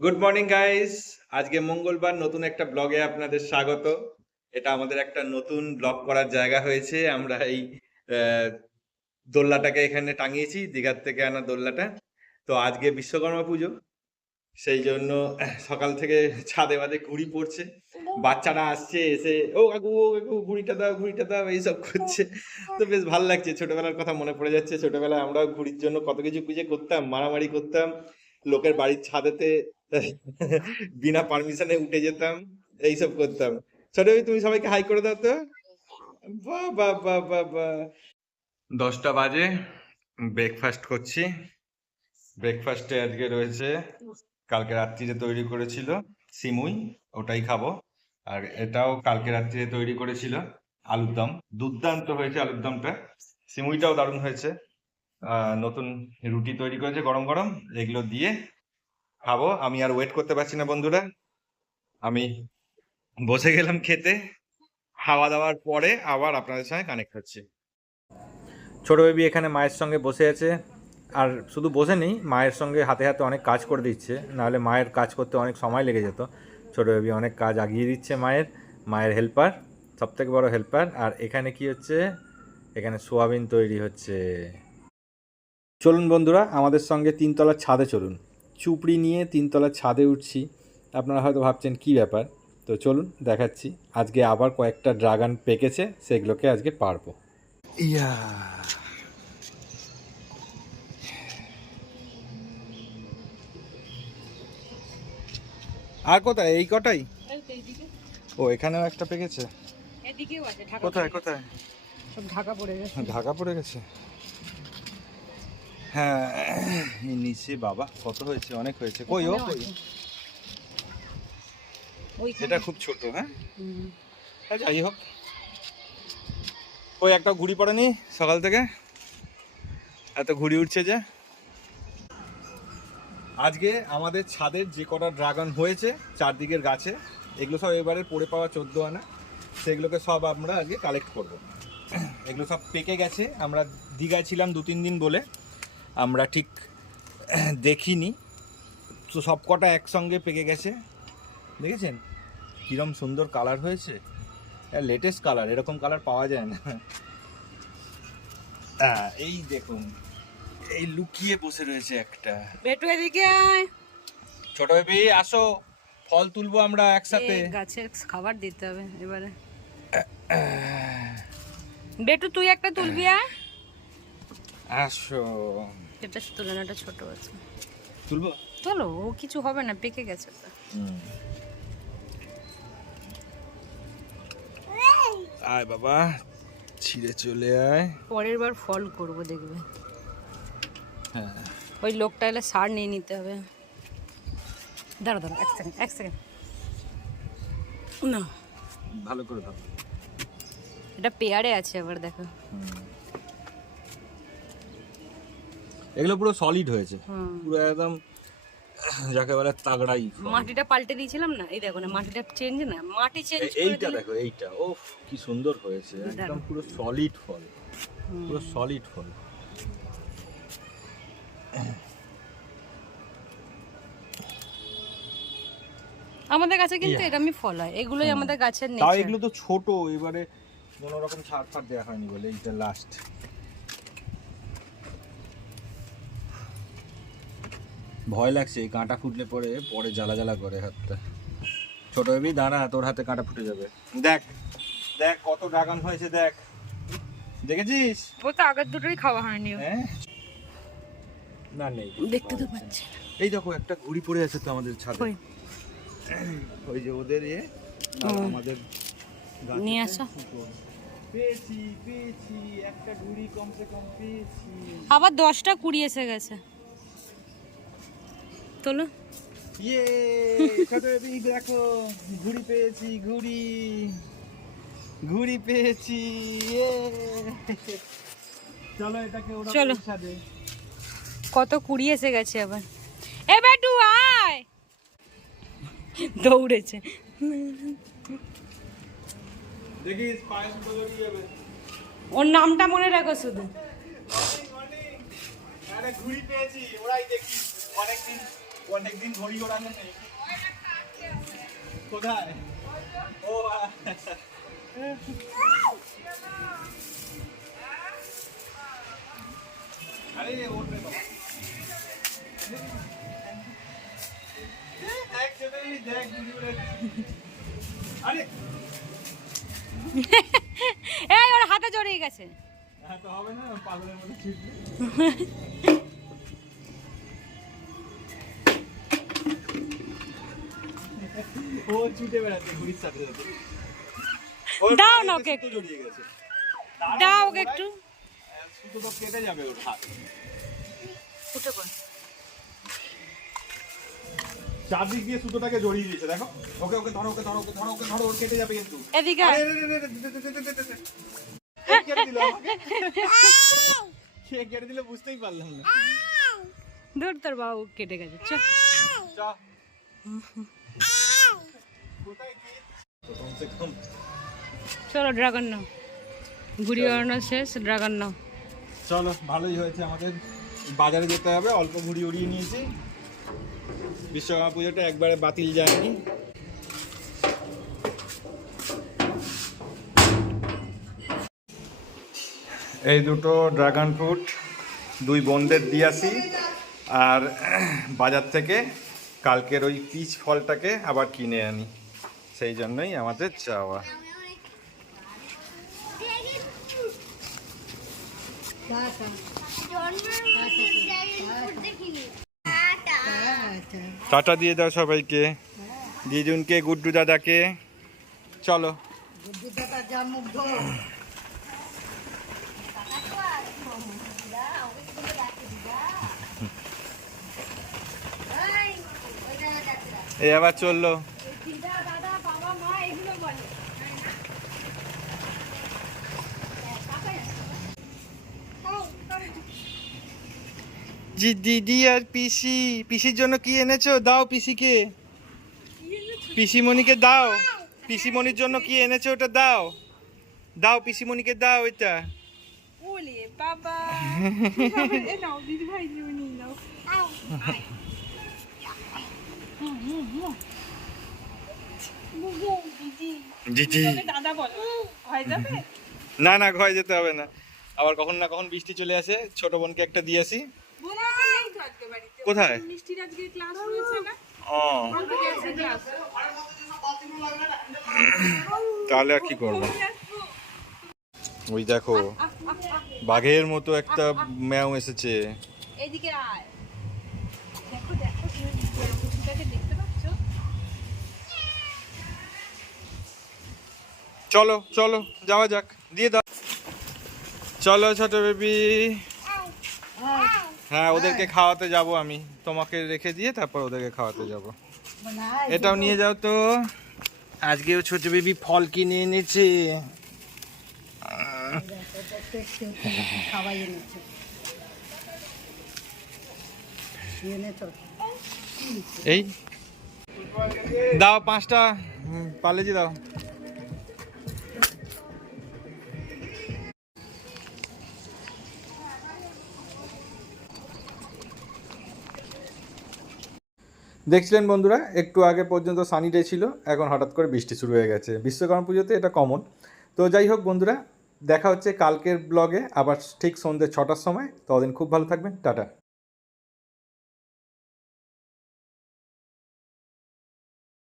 Good morning guys আজকে মঙ্গলবার, নতুন একটা ব্লগে আপনাদের স্বাগত। এটা আমাদের একটা নতুন ব্লগ করার জায়গা হয়েছে। আমরা এই দোল্লাটাকে এখানে টাঙিয়েছি, দীঘার থেকে আনা দোল্লাটা তো আজকে বিশ্বকর্মা পুজো, সেই জন্য সকাল থেকে ছাদে বাদে ঘুড়ি পড়ছে। বাচ্চারা আসছে, এসে, ও কাকু ও কাকু, ঘুড়িটা দাও ঘুড়িটা দাও, এইসব করছে। তো বেশ ভালো লাগছে। ছোটবেলার কথা মনে পড়ে যাচ্ছে। ছোটবেলায় আমরাও ঘুড়ির জন্য কত কিছু খুঁজে করতাম, মারামারি করতাম। লোকের বাড়ির ছাদেতে বিনা পারমিশনে উঠে যেতাম, এইসব করতাম। ছোট তুমি সবাইকে হাই করে দাও তো। বাহ বাহ বাহ বাহ বাহ। দশটা বাজে ব্রেকফাস্ট করছি। ব্রেকফাস্টে আজকে রয়েছে, কালকে রাত্রিরে তৈরি করেছিল, সিমুই, ওটাই খাব। আর এটাও কালকে রাত্রিরে তৈরি করেছিল, আলুর দম। দুর্দান্ত হয়েছে আলুর দমটা। সিমুইটাও দারুণ হয়েছে। নতুন রুটি তৈরি করেছে গরম গরম এগুলো দিয়ে খাব। আমি আর ওয়েট করতে পারছি না, বন্ধুরা। আমি বসে গেলাম খেতে। খাওয়া দাওয়ার পরে আবার আপনাদের সঙ্গে কানেক্ট হচ্ছে। ছোট বেবি এখানে মায়ের সঙ্গে বসে আছে। আর শুধু বসে নেই, মায়ের সঙ্গে হাতে হাতে অনেক কাজ করে দিচ্ছে। নাহলে মায়ের কাজ করতে অনেক সময় লেগে যেত। ছোট বেবি অনেক কাজ আগিয়ে দিচ্ছে মায়ের। মায়ের হেল্পার সব থেকে বড় হেল্পার আর এখানে কি হচ্ছে? এখানে সোয়াবিন তৈরি হচ্ছে। চলুন বন্ধুরা, আমাদের সঙ্গে তিনতলার ছাদে চলুন। চুপড়ি নিয়ে তিনতলার ছাদে উঠছি। আপনারা হয়তো ভাবছেন কি ব্যাপার? তো চলুন দেখাচ্ছি। আজকে আবার কয়েকটা ড্রাগন পেকেছে সেগুলোকে আজকে পারব। ইয়া। আর কোথায়? এই কটাই? ও এখানেও একটা পেকেছে? এদিকেও আছে ঢাকা কোথায় কোথায়? সব ঢাকা পড়ে গেছে। ঢাকা পড়ে গেছে? হ্যাঁ নিচে বাবা কত হয়েছে? অনেক হয়েছে। কই ও? কই এটা খুব ছোট হ্যাঁ? হ্যাঁ, যাই হোক। ওই একটা ঘুড়ি পড়েনি সকাল থেকে? এত ঘুড়ি উঠছে যে। আজকে আমাদের ছাদের যে কটা ড্রাগন হয়েছে চারদিকের গাছে এগুলো সব এবারে পড়ে পাওয়া চোদ্দ আনা। সেগুলোকে সব আমরা আজকে কালেক্ট করব। এগুলো সব পেকে গেছে। আমরা দীঘায় ছিলাম দু তিন দিন বলে। আমরা ঠিক দেখিনি। তো সব কটা একসঙ্গে পেকে গেছে। দেখেছেন? কিরম সুন্দর কালার হয়েছে। লেটেস্ট কালার এরকম কালার পাওয়া যায় না। এই দেখুন এই লুকিয়ে বসে রয়েছে একটা। বেটু এদিকে ছোট বেবি আসো। ফল তুলবো আমরা একসাথে। গাছের খাবার দিতে হবে এবারে। বেটু তুই একটা তুলবি আসো। এটা তুলনাটা ছোট আছে। তুলবো? চলো ও কিছু হবে না পেকে গেছে। তো আয় বাবা ছিঁড়ে চলে আয়। পরের বার ফল করব দেখবে। হ্যাঁ। ওই লোকটা এলে সার নিয়ে নিতে হবে। দাঁড়া দাঁড়া এক সেকেন্ড এক সেকেন্ড না। ভালো করে দাও। এটা পেয়ারে আছে আবার দেখো। এগুলো পুরো সলিড হয়েছে। পুরো একদম যাকে বলে তাগড়াই মাটিটা পাল্টে দিয়েছিলাম না? এই দেখো না মাটিটা চেঞ্জ না মাটি চেঞ্জ করে এইটা দেখো এইটা ও কি সুন্দর হয়েছে একদম পুরো সলিড ফল পুরো সলিড ফল। আমাদের কাছে কিন্তু এরমই ফল হয় এগুলোই আমাদের গাছের তাও নেচার এগুলো তো ছোট এবারে কোনো রকম ছাড় ফাড় দেওয়া হয়নি বলে এইটা লাস্ট ভয় লাগছে এই কাঁটা ফুটলে পরে পরে জ্বালা জ্বালা করে হাতটা। ছোট বেবি দাঁড়া তোর হাতে কাঁটা ফুটে যাবে। দেখ দেখ কত ড্রাগন হয়েছে দেখ। দেখেছিস? ও তো আগের দুটোই খাওয়া হয়নি। হ্যাঁ? না নেই। দেখতে তো পাচ্ছি এই দেখো একটা ঘুড়ি পড়ে আছে তো আমাদের ছাদে? ওই। যে ওদের ইয়ে আমাদের নিয়ে আসো। পেয়েছি পেয়েছি একটা ঘুড়ি কমসে কম পেয়েছি। আবার দশটা কুড়ি এসে গেছে। তোলো। ইয়ে দেখো ঘুড়ি পেয়েছি ঘুড়ি। ঘুড়ি পেয়েছি ইয়ে। চলো এটাকে ওরা চলো। কত কুড়ি এসে গেছে আবার। এ বেটু আয়! দৌড়েছে। দেখিস পায়েস যাবে ওর নামটা মনে রাখো শুধু। ঘুড়ি পেয়েছি ওরাই দেখি অনেকদিন অনেকদিন ঘড়ি ওড়ানো নেই। কোথায়? ও আরে ওঠবে এই ওর হাতে জড়িয়ে গেছে। হ্যাঁ তো হবে না পাগলের মতো ও ছুটে বেড়াচ্ছে ঘুড়ির সাথে সাথে। দাও না ওকে সুতো জড়িয়ে গেছে। দাও ওকে একটু। সুতো তো কেটে যাবে ওর হাত। উঠে পড়। চারদিক দিয়ে সুতোটাকে জড়িয়ে দিয়েছে দেখো। ওকে ওকে ধরো ওকে ধরো ওকে ধরো ওকে ধরো ওর কেটে যাবে কিন্তু। এদিকে। কে কেটে দিল কেটে দিল বুঝতেই পারলাম না। দূর তোর বাবু কেটে গেছে চ। চ। কোথায় কি? তো কমসে কম চলো ড্রাগন নাও। ঘুড়ি ওড়ানো শেষ ড্রাগন নাও। চলো ভালোই হয়েছে আমাদের। বাজারে যেতে হবে অল্প ঘুড়ি উড়িয়ে নিয়েছি। বিশ্বকর্মা পুজোটা একবারে বাতিল যায়নি। এই দুটো ড্রাগন ফ্রুট দুই বোনদের দিয়াছি আর বাজার থেকে কালকের ওই পিচ ফলটাকে আবার কিনে আনি। সেই জন্যই আমাদের চাওয়া টাটা দিয়ে দাও সবাইকে। দিজুনকে গুড্ডু দাদাকে। চলো। এই আবার চলল। জি দিদি আর পিসি। পিসির জন্য কি এনেছো? দাও পিসিকে। পিসিমণিকে দাও। পিসিমণির জন্য কি এনেছো ওটা দাও। দাও পিসিমণিকে দাও এটা। ওলে বাবা। এ নাও দিদি ভাই নিয়ে নাও। না না ঘরে যেতে হবে না। আবার কখন না কখন বৃষ্টি চলে আসে ছোট বোনকে একটা দিয়ে আসি। আজকে বাড়িতে? কোথায়? মিষ্টির আজকে ক্লাস হয়েছে না? ও। তাহলে আর কি করব? ওই দেখো বাঘের মতো একটা ম্যাও এসেছে। এদিকে আয়। দেখো দেখো তুমি দেখতে পাচ্ছ? চলো চলো যাওয়া যাক দিয়ে দাও। চলো ছোট বেবি। হ্যাঁ ওদেরকে খাওয়াতে যাব আমি। তোমাকে রেখে দিয়ে তারপর ওদেরকে খাওয়াতে যাব। এটাও নিয়ে যাও তো। আজকেও ছোট বেবি ফল কিনে এনেছে। এই। দাও পাঁচটা। হুম, পার্লেজি দাও। দেখছিলেন বন্ধুরা, একটু আগে পর্যন্ত সানি ডে ছিল, এখন হঠাৎ করে বৃষ্টি শুরু হয়ে গেছে। বিশ্বকর্মা পুজোতে এটা কমন তো যাই হোক বন্ধুরা, দেখা হচ্ছে কালকের ব্লগে আবার ঠিক সন্ধ্যে ছটার সময়। ততদিন খুব ভালো থাকবেন, টাটা।